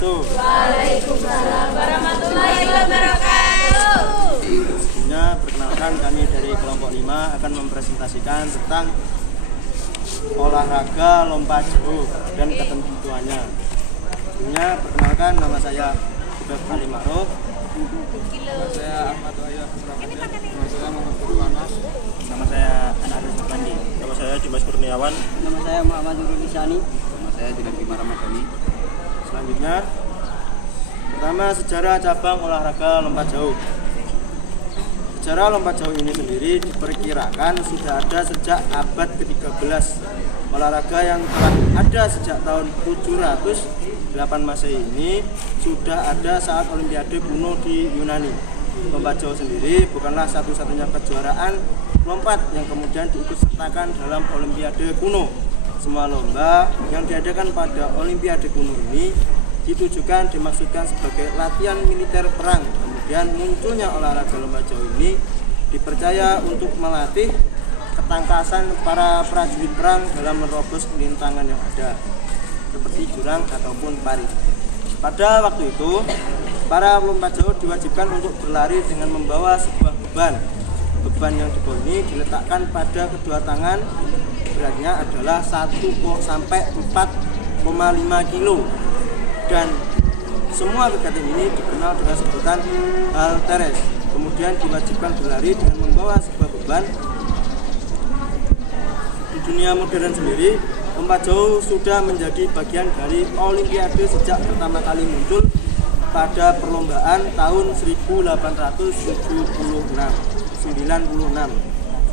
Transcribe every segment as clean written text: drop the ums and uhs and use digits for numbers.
wabarakatuh. Waalaikumsalam warahmatullahi wabarakatuh. Sebelumnya perkenalkan, kami dari kelompok 5 akan mempresentasikan tentang olahraga lompat jauh dan ketentuannya. Sebelumnya perkenalkan, nama saya Ibrahim Ali Ma'ruf. Nama saya Ahmad Wahyu Pramadja. Nama saya Muhammad Budi Anas. Nama saya Anadus Bandi. Nama saya Dimas Kurniawan. Nama saya Muhammad Nurul Isani. Nama saya Dilan Bima Ramadhani. Selanjutnya, pertama sejarah cabang olahraga lompat jauh. Sejarah lompat jauh ini sendiri diperkirakan sudah ada sejak abad ke-13. Olahraga yang telah ada sejak tahun 708 Masehi ini sudah ada saat Olimpiade kuno di Yunani. Lompat jauh sendiri bukanlah satu-satunya kejuaraan lompat yang kemudian diikutsertakan dalam Olimpiade kuno. Semua lomba yang diadakan pada Olimpiade kuno ini dimaksudkan sebagai latihan militer perang. Kemudian munculnya olahraga lompat jauh ini dipercaya untuk melatih ketangkasan para prajurit perang dalam menerobos rintangan yang ada, seperti jurang ataupun parit. Pada waktu itu, para pelompat jauh diwajibkan untuk berlari dengan membawa sebuah beban. Beban yang dibawa ini diletakkan pada kedua tangan. Beratnya adalah 1 sampai 4,5 kilo. Dan semua kegiatan ini dikenal dengan sebutan hal teres. Kemudian diwajibkan berlari dengan membawa sebuah beban. Di dunia modern sendiri, lompat jauh sudah menjadi bagian dari Olimpiade sejak pertama kali muncul pada perlombaan tahun 1896.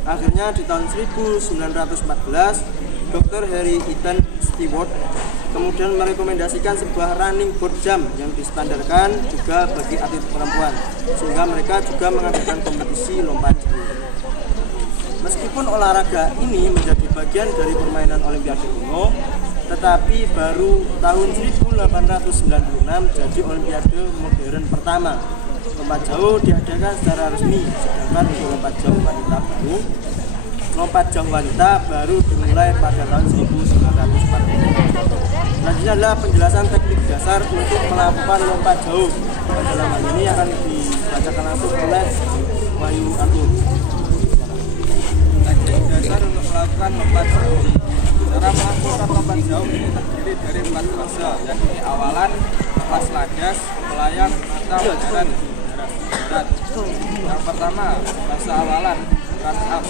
Akhirnya di tahun 1914, Dr. Harry Eaton Stewart kemudian merekomendasikan sebuah running board jump yang distandarkan juga bagi atlet perempuan, sehingga mereka juga mengadakan kompetisi lompat jauh. Meskipun olahraga ini menjadi bagian dari permainan Olimpiade kuno, tetapi baru tahun 1896 jadi Olimpiade modern pertama. Lompat jauh diadakan secara resmi, sedangkan untuk lompat jauh wanita baru dimulai pada tahun 1940. Selanjutnya adalah penjelasan teknik dasar untuk melakukan lompat jauh. Dalam hal ini akan dibacakan langsung oleh Wahyu Atur. Teknik dasar untuk melakukan lompat jauh. Cara melakukan lompat jauh ini terdiri dari 4 fase, yakni awalan, lepas landas, melayang, atau jalan darat. Yang pertama, fase awalan, run up.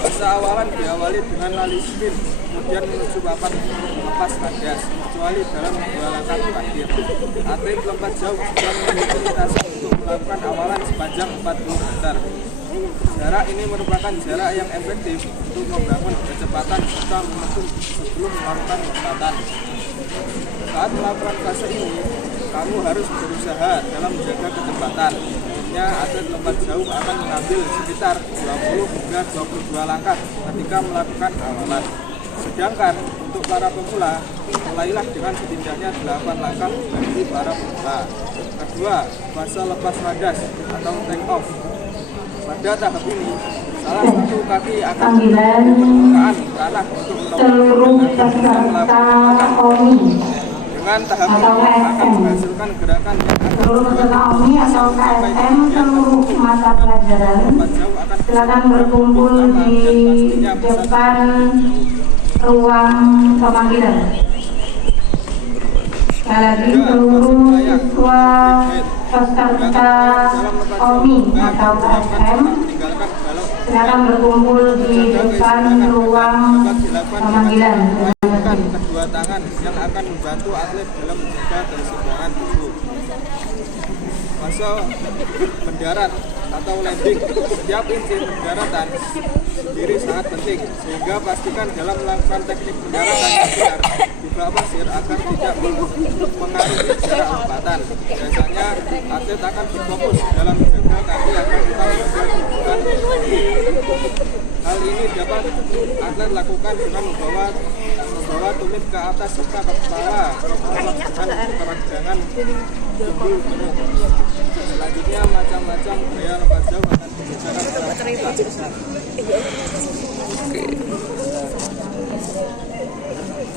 Fase awalan diawali dengan lari sprint, kemudian menuju papan lepas landas, kecuali dalam 2 langkah terakhir. Atlet lompat jauh juga memiliki lintasan untuk melakukan awalan sepanjang 40 meter. Jarak ini merupakan jarak yang efektif untuk membangun kecepatan serta momentum sebelum melakukan lompatan. Saat melakukan fase ini, kamu harus berusaha dalam menjaga kecepatan. Umumnya atlet lompat jauh akan mengambil sekitar 20 hingga 22 langkah ketika melakukan awalan. Sedangkan untuk para pemula, mulailah dengan setidaknya 8 langkah bagi para pemula. Kedua, fase lepas landas atau take off. Pada tahap ini, salah satu kaki akan menyentuh permukaan tanah untuk Seluruh peserta OMI dengan tahap ini akan menghasilkan gerakan yang akan seluruh peserta OMI atau KSM seluruh mata pelajaran silakan berkumpul di depan ruang pemanggilan. Sekali lagi seluruh siswa peserta OMI atau KSM silakan berkumpul di depan ruang pemanggilan. Kedua tangan yang akan membantu atlet dalam menjaga keseimbangan tubuh. Fase mendarat atau landing. Setiap inci pendaratan sendiri sangat penting, sehingga pastikan dalam melakukan teknik pendaratan yang benar di bawah pasir agar tidak mengaruhi jarak lompatan. Biasanya atlet akan berfokus dalam menjaga kaki agar tetap berjalan. Hal ini dapat atlet lakukan dengan membawa tumit ke atas serta ke bawah dengan keranjangan tubuh penuh. Selanjutnya macam-macam gaya lompat jauh akan dibicarakan secara besar.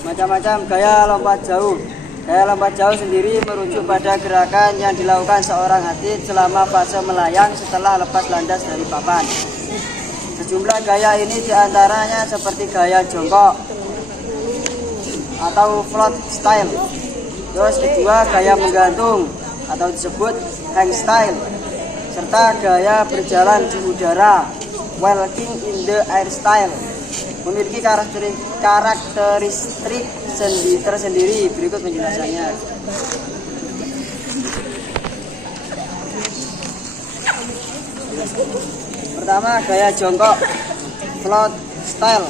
Macam-macam gaya lompat jauh. Gaya lompat jauh sendiri merujuk pada gerakan yang dilakukan seorang atlet selama fase melayang setelah lepas landas dari papan. Sejumlah gaya ini diantaranya seperti gaya jongkok atau float style. Terus kedua gaya menggantung atau disebut hang style, serta gaya berjalan di udara walking in the air style. Memiliki karakteristik tersendiri. Berikut penjelasannya. Pertama, gaya jongkok float style.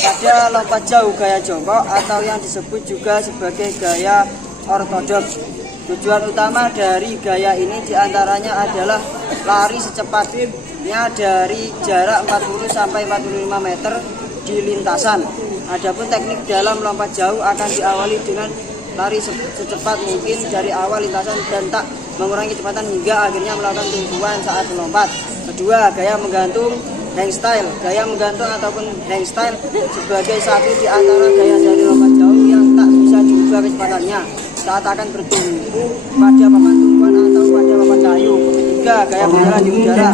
Pada lompat jauh gaya jongkok atau yang disebut juga sebagai gaya ortodoks. Tujuan utama dari gaya ini diantaranya adalah lari secepatnya dari jarak 40 sampai 45 meter di lintasan. Adapun teknik dalam lompat jauh akan diawali dengan lari secepat mungkin dari awal lintasan dan tak mengurangi kecepatan hingga akhirnya melakukan tumpuan saat melompat. Kedua, gaya menggantung hang style. Gaya menggantung ataupun hang style sebagai satu di antara gaya dari lompat jauh yang tak bisa diubah kecepatannya saat akan bertumpu pada papan tumpuan atau pada papan kayu. Ketiga, gaya berjalan di udara.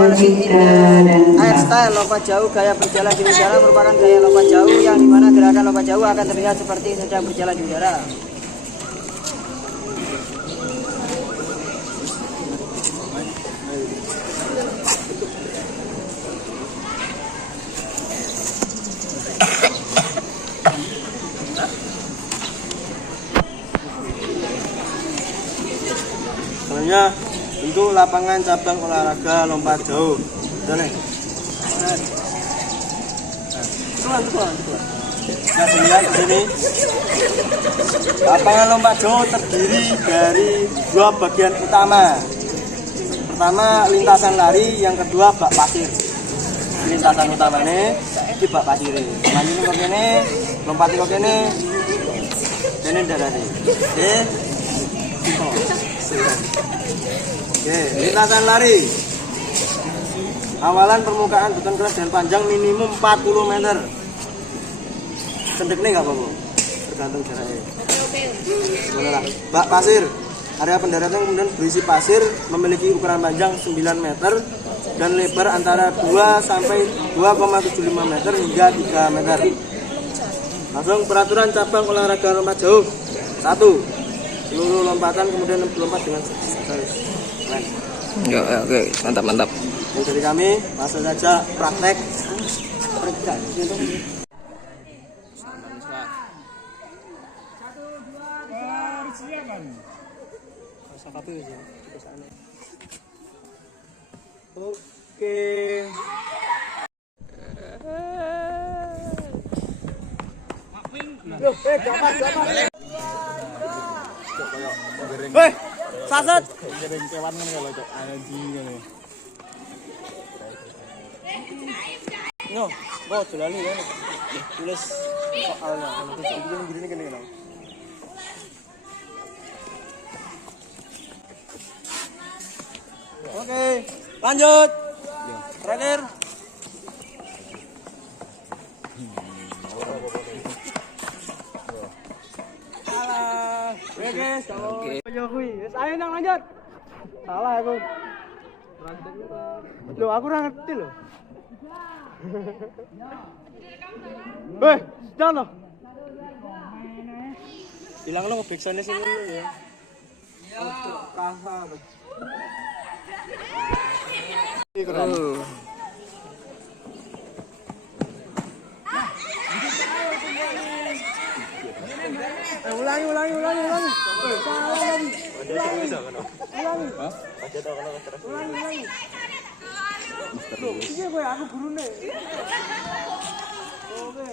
Walking in the air style. Lompat jauh gaya berjalan di udara merupakan gaya lompat jauh yang dimana gerakan lompat jauh akan terlihat seperti sedang berjalan di udara. Selanjutnya bentuk lapangan cabang olahraga lompat jauh. Nah, dilihat di sini. Lapangan lompat jauh terdiri dari dua bagian utama. Pertama lintasan lari, yang kedua bak pasir. Lintasan utama ini di bak pasir. Lanjut ke sini, lompat ke sini. Ini darah ini. Oke, lintasan lari. Awalan permukaan beton keras dan panjang minimum 40 meter. Cendek nih nggak apa-apa, tergantung jaraknya. Boleh lah. Bak pasir, area pendaratan kemudian berisi pasir, memiliki ukuran panjang 9 meter dan lebar antara 2 sampai 2,75 meter hingga 3 meter. Langsung peraturan cabang olahraga lompat jauh. 1. Seluruh lompatan kemudian lompat dengan garis. Ya, oke, mantap. Dari kami, langsung saja praktek. Oke. Hei, saset. No, go sulali ya. Tulis soalnya. Gini gini. Oke, lanjut. Terakhir. Oke. Jokowi, ayo nang lanjut. Salah aku. Loh, aku ora ngerti loh. Weh, jangan loh. Bilang lo nge-back sound-nya sini dulu ya. Kasar. Ulangi. Ulangi. Iya gue aku gurune. Oke.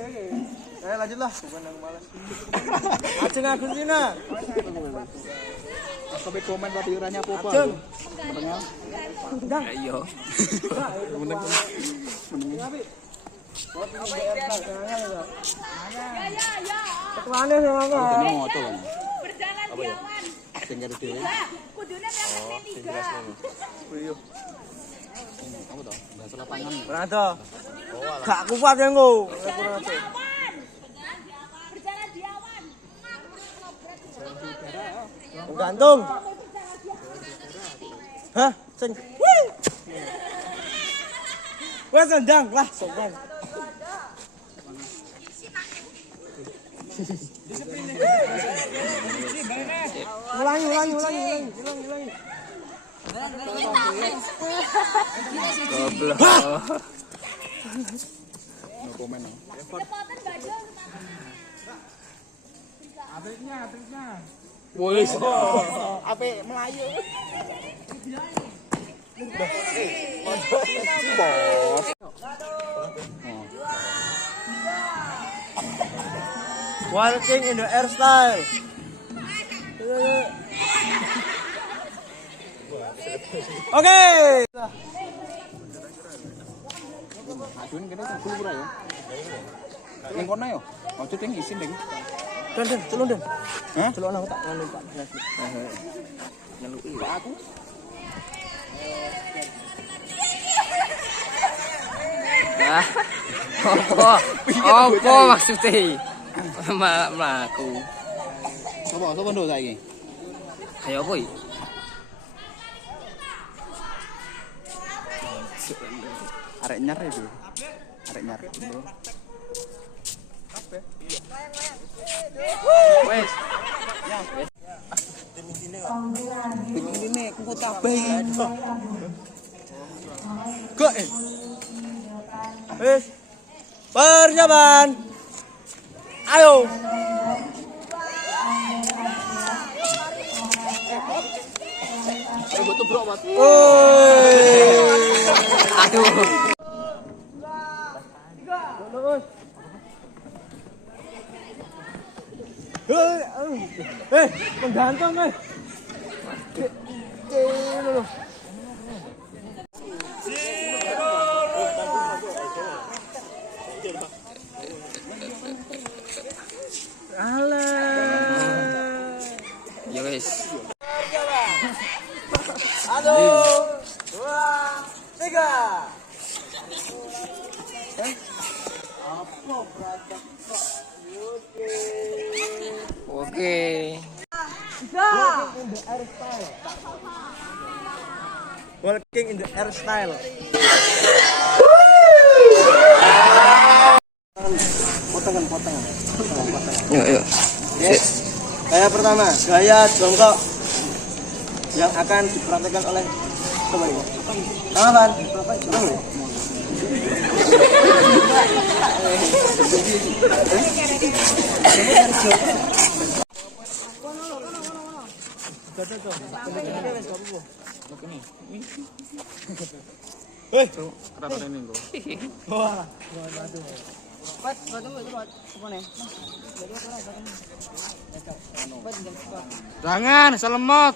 Lanjutlah, bukan yang malas. Ajeng Agus Cina. Sampai komen latihannya apa-apa. Ajeng. Ayo. Meneng. Ketuane sama apa? Berjalan di awan. Kudune berangkat 3. Iya. Apa toh? Bahasa lapangan. Berada. Gak kuat ya engko. Berjalan di awan. Gantung. Hah? Sing. Wih. Wes sendang lah, sendang. Ulangi. Goblok. No komen. Atletnya. Woi, apik Melayu. Walking in the air style. Oke. Aduin kene kan kulo ora ya. Ning kono yo. Ojo ting isin ding. Den, celun den. Hah? Celun aku tak nganu Pak. Nyeluki aku. Apa maksudnya? Mlaku. Sopo ndo saiki? Ayo apa iki? Arek nyar itu. Arek nyar. Wes. Ini kuku tabah iki. Kok. Wes. Persiapan. Ayo. Aduh. Penggantung eh. Ya wes. 1, 2, 3. Oke. Walking in the air style. Potong. Yuk. Yes. Gaya pertama, gaya jongkok yang akan dipraktekkan oleh teman. Tangan. Jangan selemot.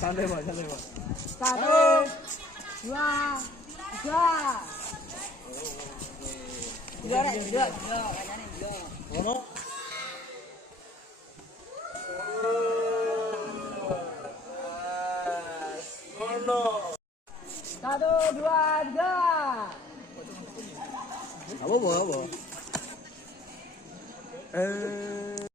Santai, Pak. 1, 2, 3. Dua. Satu, dua, tiga. Apa?